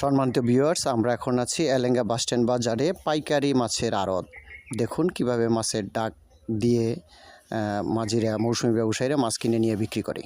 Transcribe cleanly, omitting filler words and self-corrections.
সম্মানিত ভিউয়ার্স, আমরা এখন আছি এলেঙ্গা বাসস্ট্যান্ড বাজারে পাইকারি মাছের আড়ত। দেখুন কিভাবে মাছের ডাক দিয়ে মাঝিরা মৌসুমী ব্যবসায়ীরা মাছ কিনে নিয়ে বিক্রি করে।